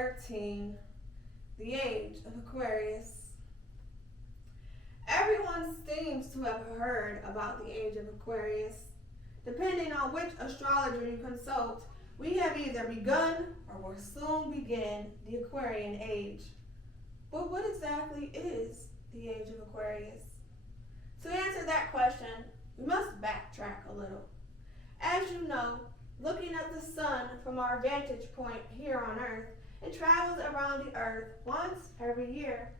13, the age of Aquarius. Everyone seems to have heard about the age of Aquarius. Depending on which astrologer you consult, we have either begun or will soon begin the Aquarian age. But what exactly is the age of Aquarius? To answer that question, we must backtrack a little. As you know, looking at the sun from our vantage point here on Earth, it travels around the Earth once every year.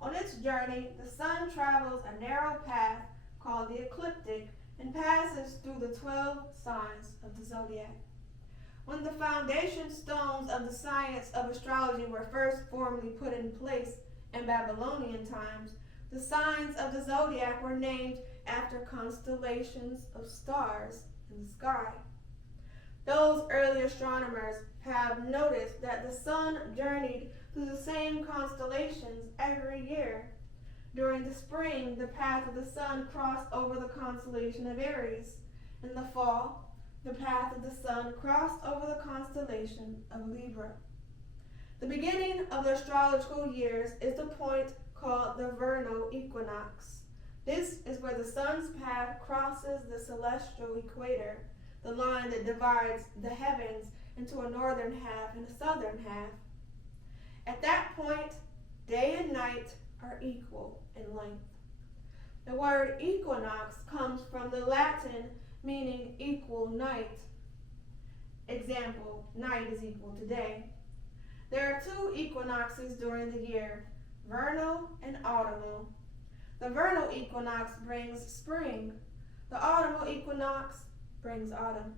On its journey, the sun travels a narrow path called the ecliptic and passes through the 12 signs of the zodiac. When the foundation stones of the science of astrology were first formally put in place in Babylonian times, the signs of the zodiac were named after constellations of stars in the sky. Those early astronomers have noticed that the sun journeyed through the same constellations every year. During the spring, the path of the sun crossed over the constellation of Aries. In the fall, the path of the sun crossed over the constellation of Libra. The beginning of the astrological years is the point called the vernal equinox. This is where the sun's path crosses the celestial equator, the line that divides the heavens into a northern half and a southern half. At that point, day and night are equal in length. The word equinox comes from the Latin meaning equal night. Example, night is equal to day. There are two equinoxes during the year, vernal and autumnal. The vernal equinox brings spring. The autumnal equinox brings autumn.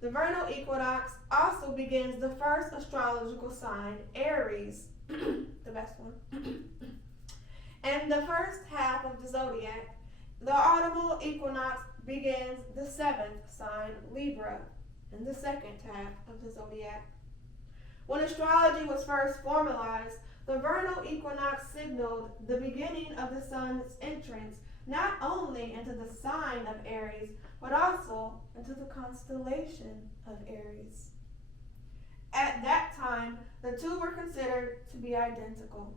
The vernal equinox also begins the first astrological sign, Aries, the best one, and the first half of the zodiac. The autumnal equinox begins the seventh sign, Libra, and the second half of the zodiac. When astrology was first formalized, the vernal equinox signaled the beginning of the sun's entrance not only into the sign of Aries, but also into the constellation of Aries. At that time, the two were considered to be identical.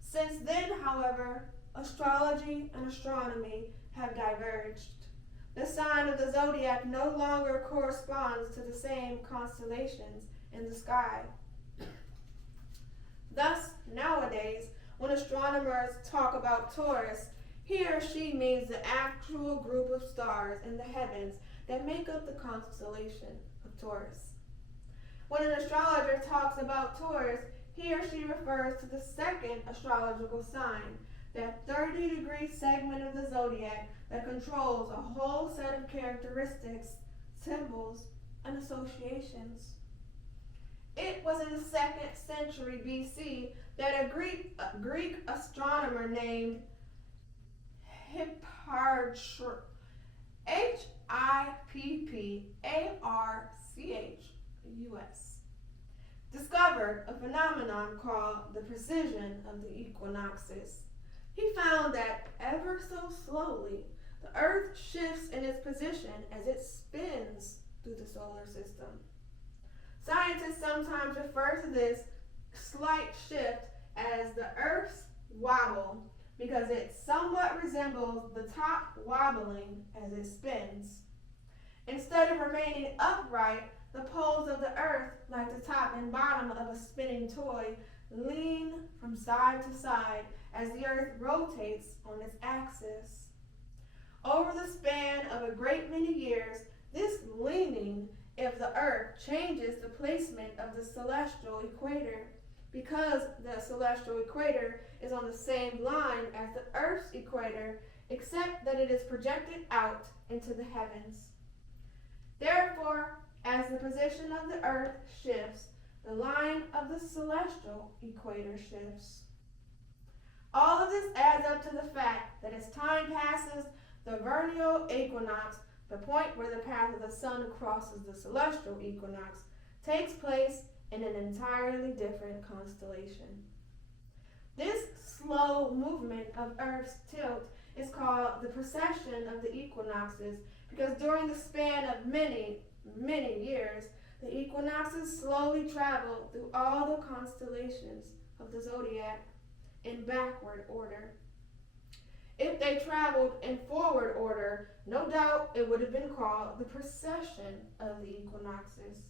Since then, however, astrology and astronomy have diverged. The sign of the zodiac no longer corresponds to the same constellations in the sky. Thus, nowadays, when astronomers talk about Taurus, he or she means the actual group of stars in the heavens that make up the constellation of Taurus. When an astrologer talks about Taurus, he or she refers to the second astrological sign, that 30-degree segment of the zodiac that controls a whole set of characteristics, symbols, and associations. It was in the 2nd century BC that a Greek astronomer named Hipparchus, Hipparchus, discovered a phenomenon called the precession of the equinoxes. He found that ever so slowly, the Earth shifts in its position as it spins through the solar system. Scientists sometimes refer to this slight shift as the Earth's wobble because it somewhat resembles the top wobbling as it spins. Instead of remaining upright, the poles of the Earth, like the top and bottom of a spinning toy, lean from side to side as the Earth rotates on its axis. Over the span of a great many years, this leaning of the Earth changes the placement of the celestial equator. Because the celestial equator is on the same line as the Earth's equator, except that it is projected out into the heavens. Therefore, as the position of the Earth shifts, the line of the celestial equator shifts. All of this adds up to the fact that as time passes, the vernal equinox, the point where the path of the sun crosses the celestial equinox, takes place in an entirely different constellation. This slow movement of Earth's tilt is called the precession of the equinoxes because during the span of many years, The equinoxes slowly travel through all the constellations of the zodiac in backward order. If they traveled in forward order, no doubt it would have been called the precession of the equinoxes.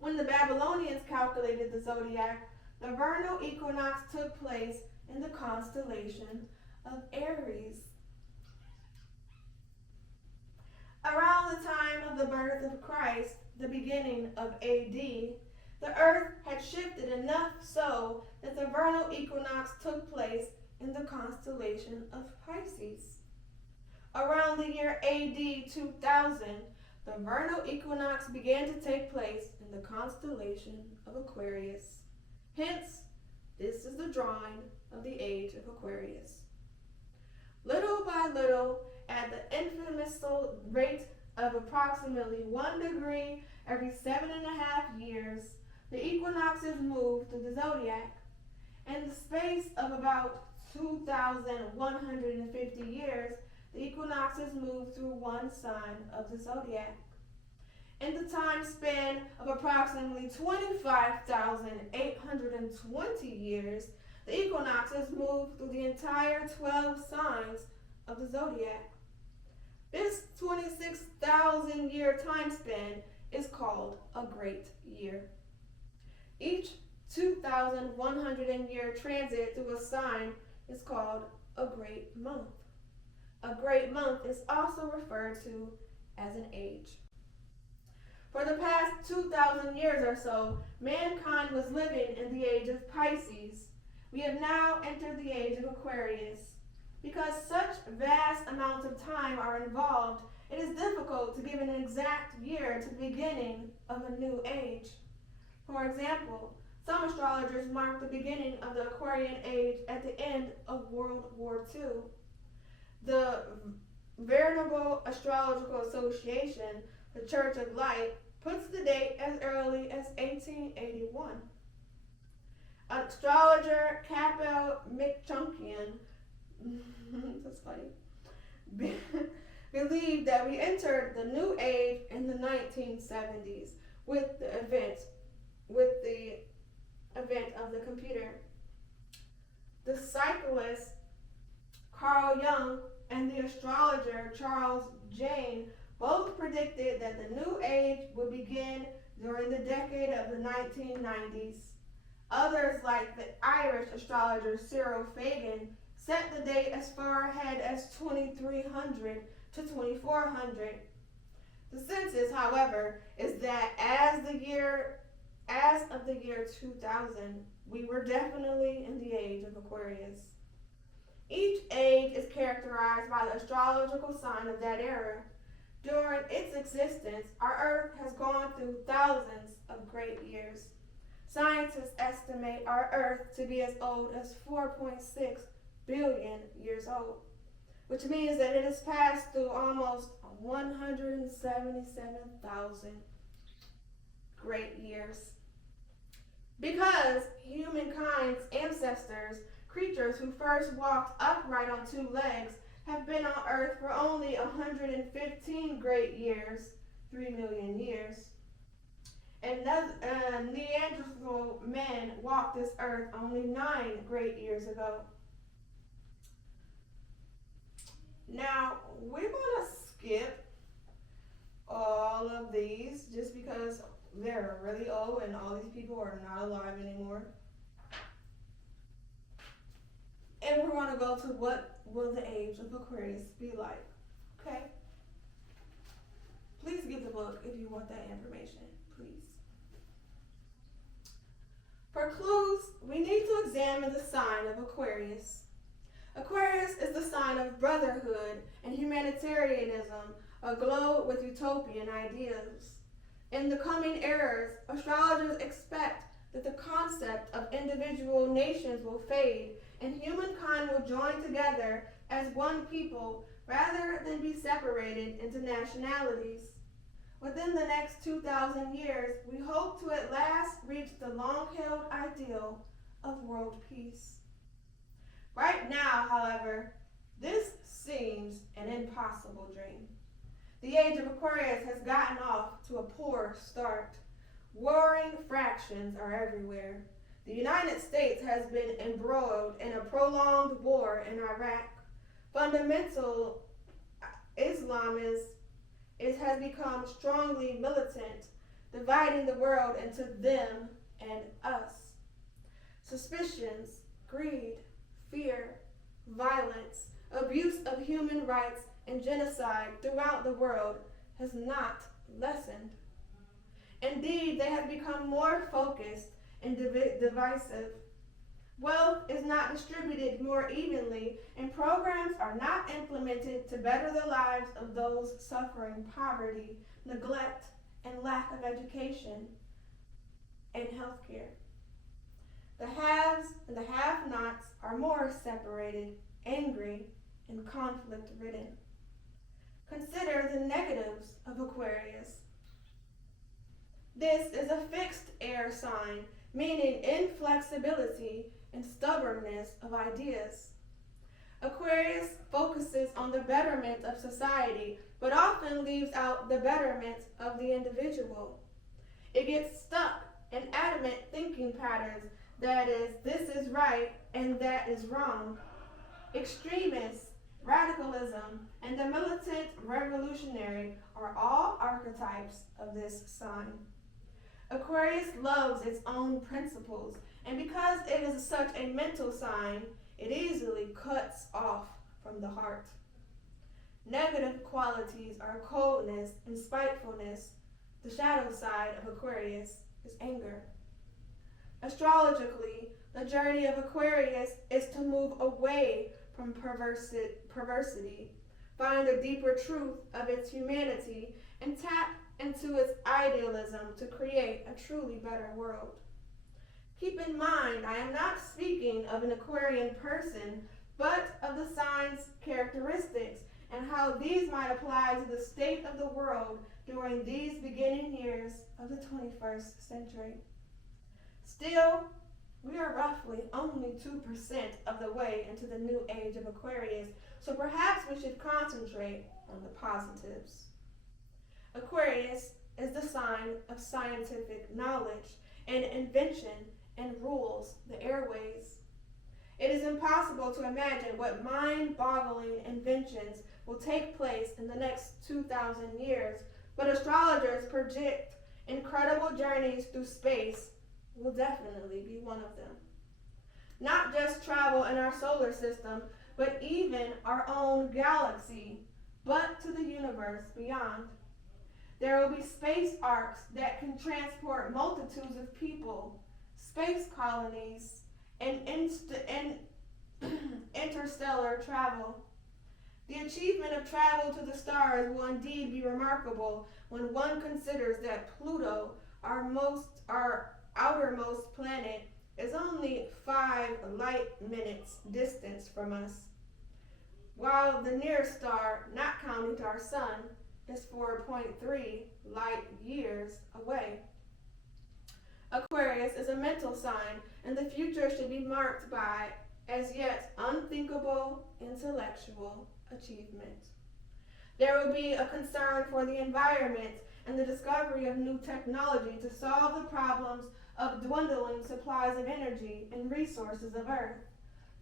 When the Babylonians calculated the zodiac, the vernal equinox took place in the constellation of Aries. Around the time of the birth of Christ, the beginning of AD, the earth had shifted enough so that the vernal equinox took place in the constellation of Pisces. Around the year AD 2000, the vernal equinox began to take place in the constellation of Aquarius. Hence, this is the drawing of the age of Aquarius. Little by little, at the infamous rate of approximately 1 degree every 7.5 years, the equinoxes move through the zodiac. In the space of about 2,150 years, the equinoxes move through one sign of the zodiac. In the time span of approximately 25,820 years, the equinoxes move through the entire 12 signs of the zodiac. This 26,000-year time span is called a great year. Each 2,100-year transit through a sign is called a great month. A great month is also referred to as an age. For the past 2,000 years or so, mankind was living in the age of Pisces. We have now entered the age of Aquarius. Because such vast amounts of time are involved, it is difficult to give an exact year to the beginning of a new age. For example, some astrologers mark the beginning of the Aquarian age at the end of World War II. The venerable Astrological Association, the Church of Light, puts the date as early as 1881. Astrologer Capel McChunkian that's funny, believed that we entered the new age in the 1970s with the event of the computer. The cyclist Carl Jung and the astrologer Charles Jane both predicted that the new age would begin during the decade of the 1990s. Others, like the Irish astrologer Cyril Fagan, set the date as far ahead as 2300 to 2400. The census, however, is that as of the year 2000, we were definitely in the age of Aquarius. Each age is characterized by the astrological sign of that era. During its existence, our Earth has gone through thousands of great years. Scientists estimate our Earth to be as old as 4.6 billion years old, which means that it has passed through almost 177,000 great years. Because humankind's ancestors, creatures who first walked upright on two legs, have been on Earth for only 115 great years, 3 million years. And Neanderthal men walked this Earth only 9 great years ago. Now, we're going to skip all of these just because they're really old and all these people are not alive anymore. And we're going to go to what will the age of Aquarius be like, okay? Please get the book if you want that information, please. For clues, we need to examine the sign of Aquarius. Aquarius is the sign of brotherhood and humanitarianism, aglow with utopian ideas. In the coming eras, astrologers expect that the concept of individual nations will fade and humankind will join together as one people rather than be separated into nationalities. Within the next 2,000 years, we hope to at last reach the long-held ideal of world peace. Right now, however, this seems an impossible dream. The age of Aquarius has gotten off to a poor start. Warring factions are everywhere. The United States has been embroiled in a prolonged war in Iraq. Fundamental Islam has become strongly militant, dividing the world into them and us. Suspicions, greed, fear, violence, abuse of human rights, and genocide throughout the world has not lessened. Indeed, they have become more focused and divisive. Wealth is not distributed more evenly, and programs are not implemented to better the lives of those suffering poverty, neglect, and lack of education and health care. The haves and the have-nots are more separated, angry, and conflict-ridden. Consider the negatives of Aquarius. This is a fixed air sign, meaning inflexibility and stubbornness of ideas. Aquarius focuses on the betterment of society, but often leaves out the betterment of the individual. It gets stuck in adamant thinking patterns, that is, this is right and that is wrong. Extremists, radicalism, and the militant revolutionary are all archetypes of this sign. Aquarius loves its own principles, and because it is such a mental sign, it easily cuts off from the heart. Negative qualities are coldness and spitefulness. The shadow side of Aquarius is anger. Astrologically, the journey of Aquarius is to move away from perversity, find the deeper truth of its humanity, and tap into its idealism to create a truly better world. Keep in mind, I am not speaking of an Aquarian person, but of the sign's characteristics and how these might apply to the state of the world during these beginning years of the 21st century. Still, we are roughly only 2% of the way into the new age of Aquarius, so perhaps we should concentrate on the positives. Aquarius is the sign of scientific knowledge and invention and rules the airways. It is impossible to imagine what mind-boggling inventions will take place in the next 2,000 years, but astrologers predict incredible journeys through space will definitely be one of them. Not just travel in our solar system, but even our own galaxy, but to the universe beyond. There will be space arcs that can transport multitudes of people, space colonies, and interstellar travel. The achievement of travel to the stars will indeed be remarkable when one considers that Pluto, our outermost planet, is only 5 light minutes distance from us, while the nearest star, not counting our sun, is 4.3 light years away. Aquarius is a mental sign, and the future should be marked by as yet unthinkable intellectual achievement. There will be a concern for the environment and the discovery of new technology to solve the problems of dwindling supplies of energy and resources of Earth.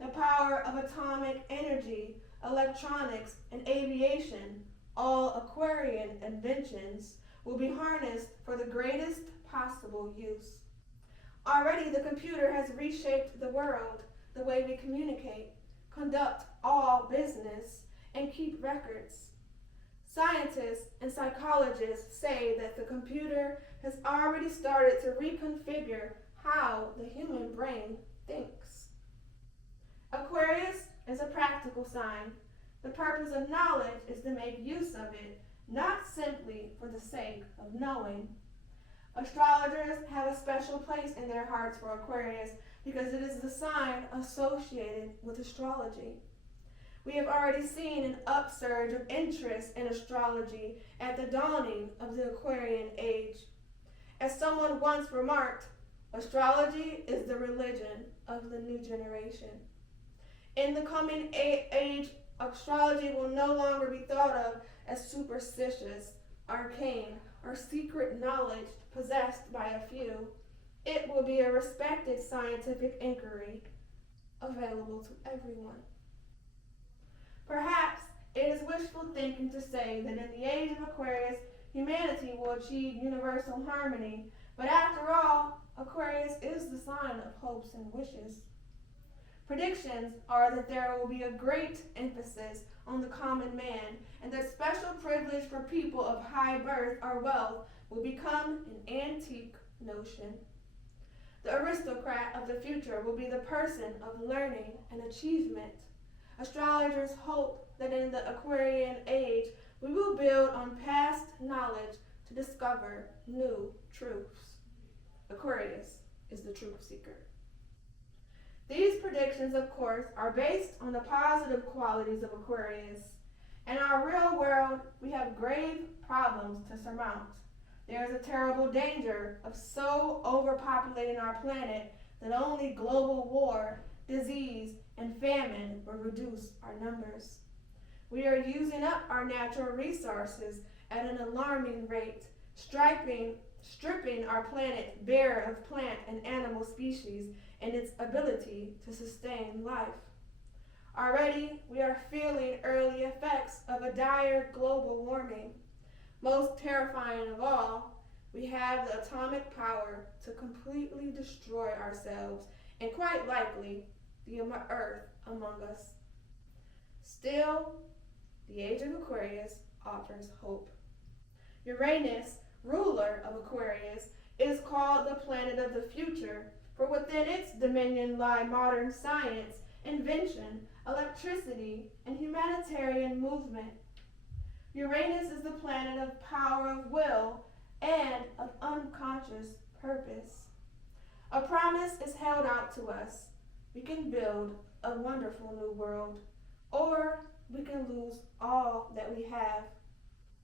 The power of atomic energy, electronics, and aviation, all Aquarian inventions, will be harnessed for the greatest possible use. Already the computer has reshaped the world, the way we communicate, conduct all business, and keep records. Scientists and psychologists say that the computer has already started to reconfigure how the human brain thinks. Aquarius is a practical sign. The purpose of knowledge is to make use of it, not simply for the sake of knowing. Astrologers have a special place in their hearts for Aquarius because it is the sign associated with astrology. We have already seen an upsurge of interest in astrology at the dawning of the Aquarian age. As someone once remarked, astrology is the religion of the new generation. In the coming age Astrology will no longer be thought of as superstitious, arcane, or secret knowledge possessed by a few. It will be a respected scientific inquiry available to everyone. Perhaps it is wishful thinking to say that in the age of Aquarius, humanity will achieve universal harmony, but after all, Aquarius is the sign of hopes and wishes. Predictions are that there will be a great emphasis on the common man, and that special privilege for people of high birth or wealth will become an antique notion. The aristocrat of the future will be the person of learning and achievement. Astrologers hope that in the Aquarian age, we will build on past knowledge to discover new truths. Aquarius is the truth seeker. These predictions, of course, are based on the positive qualities of Aquarius. In our real world, we have grave problems to surmount. There is a terrible danger of so overpopulating our planet that only global war, disease, and famine will reduce our numbers. We are using up our natural resources at an alarming rate, stripping our planet bare of plant and animal species and its ability to sustain life. Already, we are feeling early effects of a dire global warming. Most terrifying of all, we have the atomic power to completely destroy ourselves and quite likely the earth among us. Still, the age of Aquarius offers hope. Uranus, ruler of Aquarius, is called the planet of the future, for within its dominion lie modern science, invention, electricity, and humanitarian movement. Uranus is the planet of power of will and of unconscious purpose. A promise is held out to us. We can build a wonderful new world, or we can lose all that we have.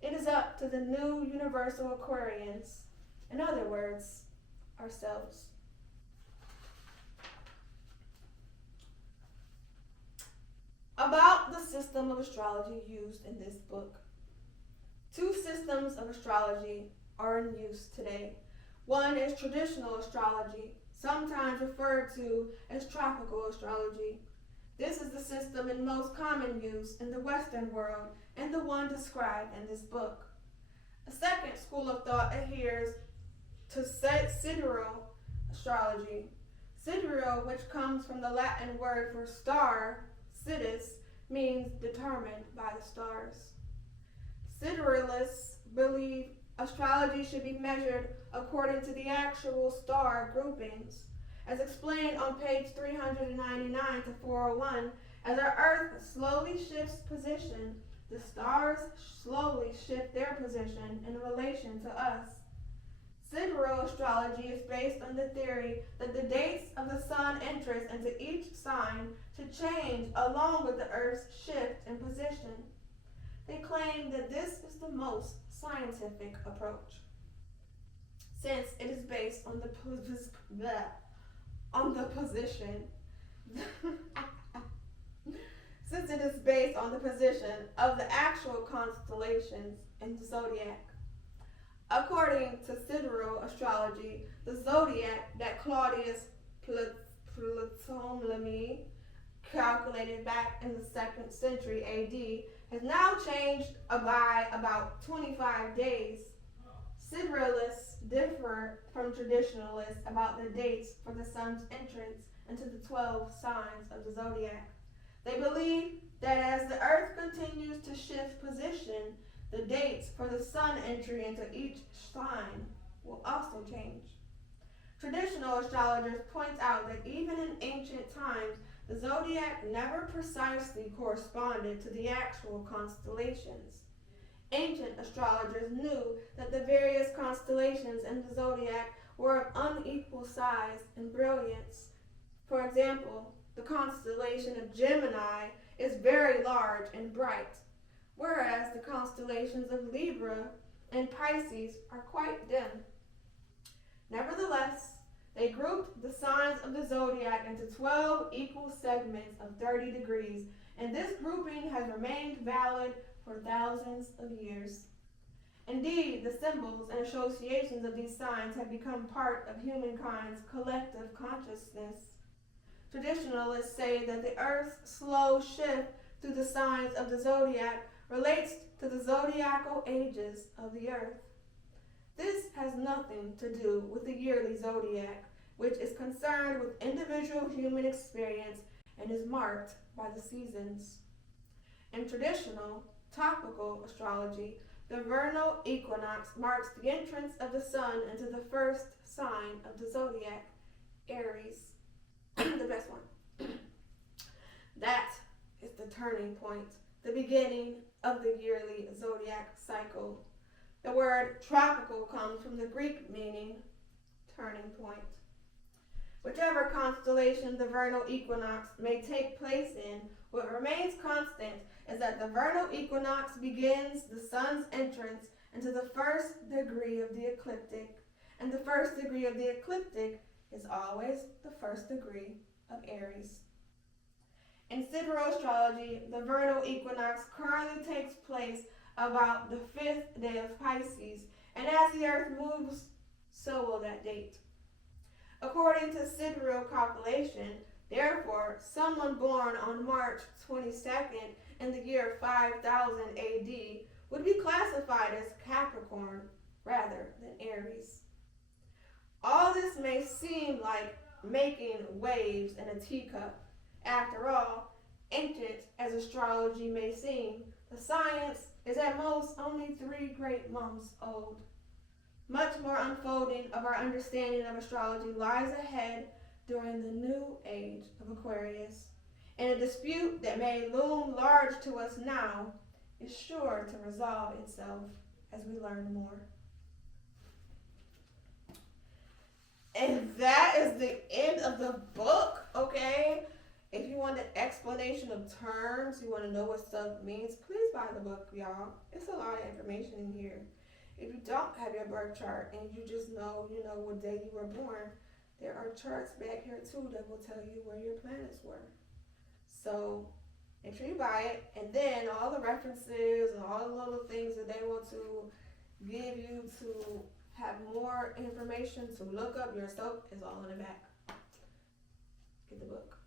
It is up to the new universal Aquarians, in other words, ourselves. About the system of astrology used in this book. Two systems of astrology are in use today. One is traditional astrology, sometimes referred to as tropical astrology. This is the system in most common use in the Western world and the one described in this book. A second school of thought adheres to sidereal astrology. Sidereal, which comes from the Latin word for star, sidus, means determined by the stars. Siderealists believe astrology should be measured according to the actual star groupings. As explained on page 399 to 401, as our Earth slowly shifts position, the stars slowly shift their position in relation to us. Sidereal astrology is based on the theory that the dates of the sun entrance into each sign should change along with the Earth's shift in position. They claim that this is the most scientific approach, since it is based on the position since it is based on the position of the actual constellations in the zodiac. According to sidereal astrology, the zodiac that Claudius Ptolemy calculated back in the 2nd century AD has now changed by about 25 days. Siderealists differ from traditionalists about the dates for the sun's entrance into the 12 signs of the zodiac. They believe that as the Earth continues to shift position, the dates for the sun entry into each sign will also change. Traditional astrologers point out that even in ancient times, the zodiac never precisely corresponded to the actual constellations. Ancient astrologers knew that the various constellations in the zodiac were of unequal size and brilliance. For example, the constellation of Gemini is very large and bright, whereas the constellations of Libra and Pisces are quite dim. Nevertheless, they grouped the signs of the zodiac into 12 equal segments of 30 degrees and this grouping has remained valid for thousands of years. Indeed, the symbols and associations of these signs have become part of humankind's collective consciousness. Traditionalists say that the Earth's slow shift through the signs of the zodiac relates to the zodiacal ages of the Earth. This has nothing to do with the yearly zodiac, which is concerned with individual human experience and is marked by the seasons. In traditional, topical astrology, the vernal equinox marks the entrance of the sun into the first sign of the zodiac, Aries. The best one. That is the turning point, the beginning of the yearly zodiac cycle. The word tropical comes from the Greek meaning turning point. Whichever constellation the vernal equinox may take place in, what remains constant is that the vernal equinox begins the sun's entrance into the first degree of the ecliptic, and the first degree of the ecliptic is always the first degree of Aries. In sidereal astrology, the vernal equinox currently takes place about the 5th day of Pisces, and as the Earth moves, so will that date. According to sidereal calculation, therefore, someone born on March 22nd in the year 5000 AD would be classified as Capricorn rather than Aries. All this may seem like making waves in a teacup. After all, ancient as astrology may seem, the science is at most only 3 great months old. Much more unfolding of our understanding of astrology lies ahead during the new age of Aquarius, and a dispute that may loom large to us now is sure to resolve itself as we learn more. And that is the end of the book, okay? If you want an explanation of terms, you want to know what stuff means, please buy the book, y'all. It's a lot of information in here. If you don't have your birth chart and you just know, what day you were born, there are charts back here too that will tell you where your planets were. So make sure you buy it, and then all the references and all the little things that they want to give you to have more information to look up yourself is all in the back. Get the book.